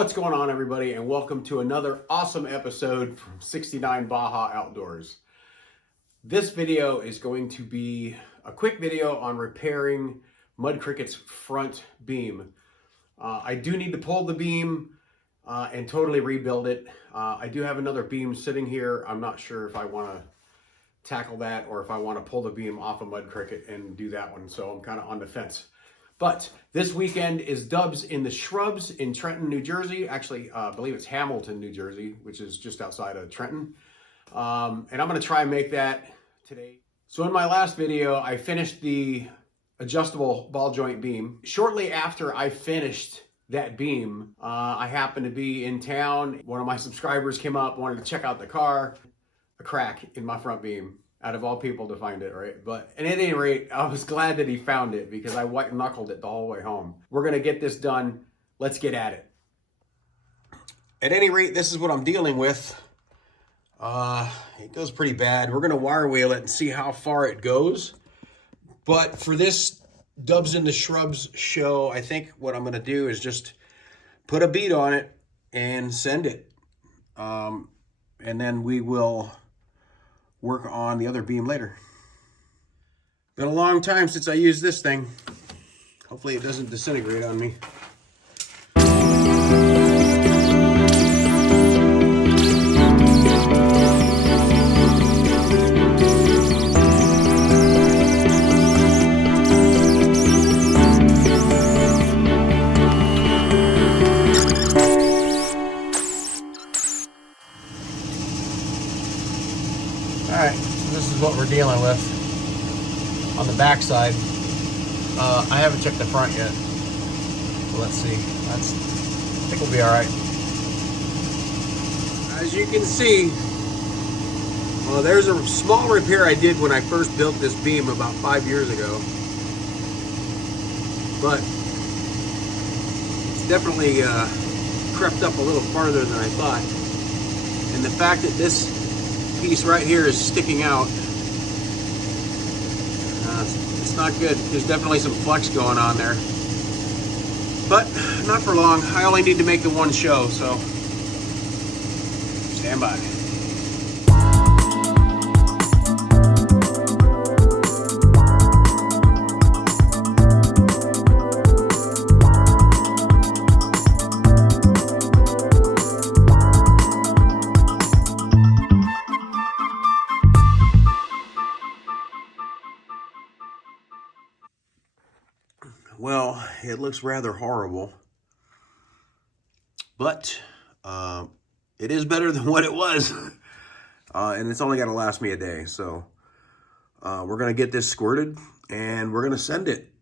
What's going on, everybody, and welcome to another awesome episode from 69 Baja Outdoors. This video is going to be a quick video on repairing Mud Cricket's front beam. I do need to pull the beam and totally rebuild it. I do have another beam sitting here. I'm not sure if I want to tackle that or if I want to pull the beam off of Mud Cricket and do that one, so I'm kind of on the fence. But this weekend is Dubs in the Shrubs in Trenton, New Jersey. Actually, I believe it's Hamilton, New Jersey, which is just outside of Trenton. And I'm going to try and make that today. So in my last video, I finished the adjustable ball joint beam. Shortly after I finished that beam, I happened to be in town. One of my subscribers came up, wanted to check out the car. A crack in my front beam. Out of all people to find it, right? But at any rate, I was glad that he found it because I white knuckled it the whole way home. We're gonna get this done. Let's get at it. At any rate, this is what I'm dealing with. It goes pretty bad. We're gonna wire wheel it and see how far it goes. But for this Dubs in the Shrubs show, I think what I'm gonna do is just put a bead on it and send it. And then we will work on the other beam later. Been a long time since I used this thing. Hopefully it doesn't disintegrate on me. Alright, so this is what we're dealing with on the back side. I haven't checked the front yet. So let's see. I think we'll be alright. As you can see, well, there's a small repair I did when I first built this beam about 5 years ago. But it's definitely crept up a little farther than I thought. And the fact that this piece right here is sticking out, it's not good. There's definitely some flex going on there, but not for long. I only need to make the one show, so stand by. Well, it looks rather horrible, but it is better than what it was. And it's only got to last me a day. So we're going to get this squirted and we're going to send it.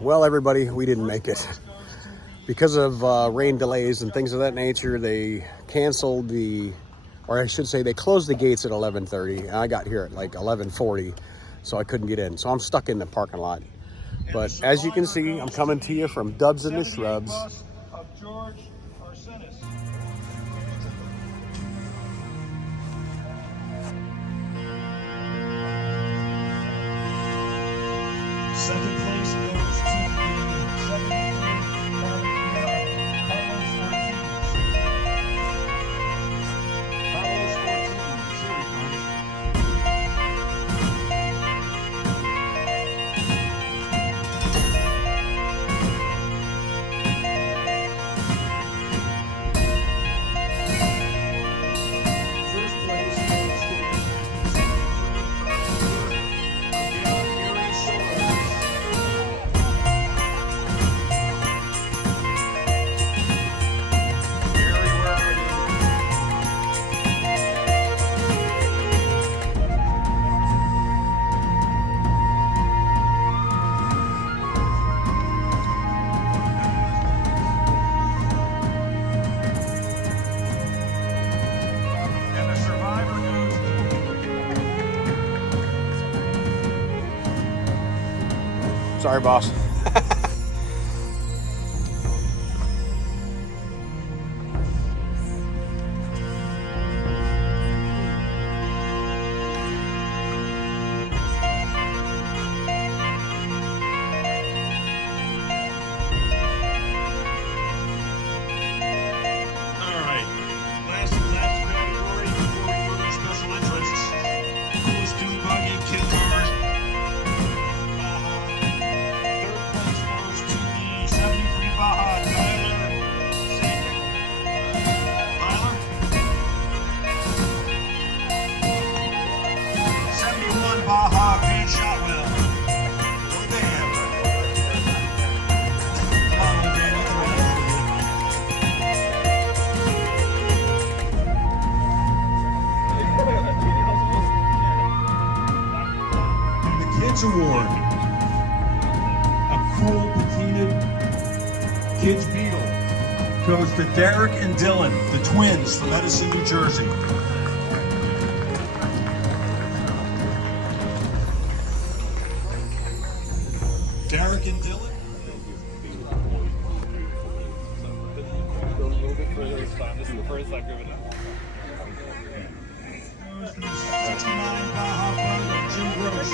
Well, everybody, we didn't make it. Because of rain delays and things of that nature, they canceled or I should say they closed the gates at 11:30. And I got here at like 11:40, so I couldn't get in. So I'm stuck in the parking lot. But as you can see, I'm coming to you from Dubs in the Shrubs. Second place goes to the 73 Carlos Ortiz. Carlos Ortiz, here he comes. Sorry, boss. Kids Award. A cool patinted kids Beetle goes to Derek and Dylan, the twins from Edison, New Jersey. Derek and Dylan. Go a little bit further, it's fine. This is the first I've driven up. Goes to the 69 Baja Outdoors, Jim Gross.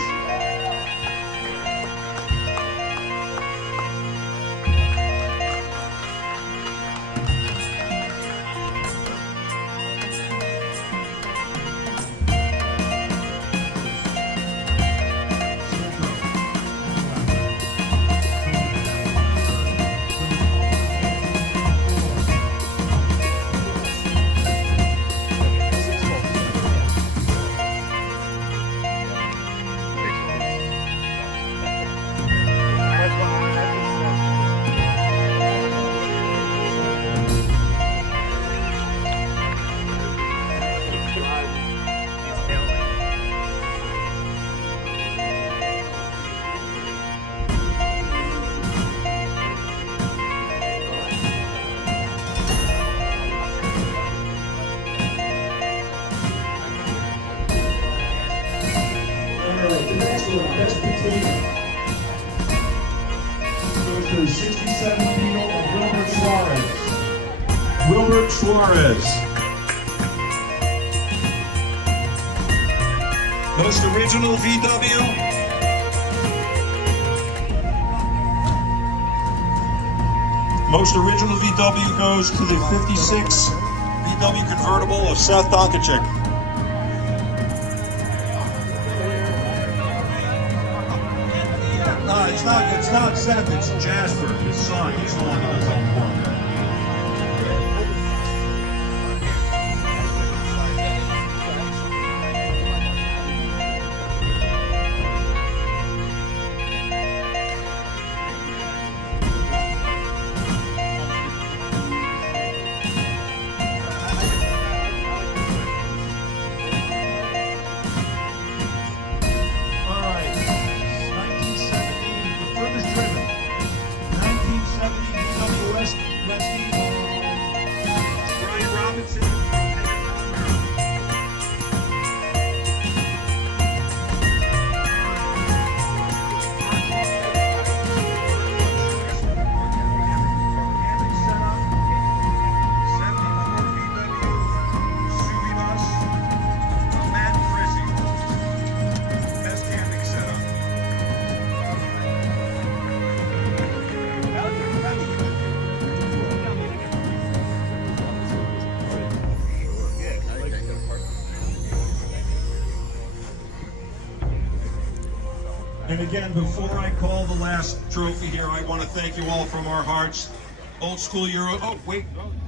Best potato. Goes to 67 Beetle of Wilbert Suarez. Wilbert Suarez. Most original VW. Most original VW goes to the 56 VW convertible of Seth Donkachik. No, it's not Seth, it's Jasper, his son. He's the one that was on board. All right, 1970, the furthest driven. 1970 VW West Eagle. Brian Robinson. And again, before I call the last trophy here, I want to thank you all from our hearts. Old school Euro. Oh, wait.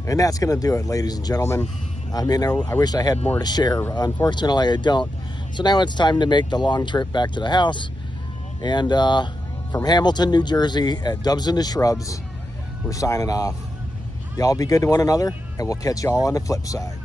And that's going to do it, ladies and gentlemen. I mean, I wish I had more to share. Unfortunately, I don't. So now it's time to make the long trip back to the house. And from Hamilton, New Jersey, at Dubs and the Shrubs, we're signing off. Y'all be good to one another, and we'll catch y'all on the flip side.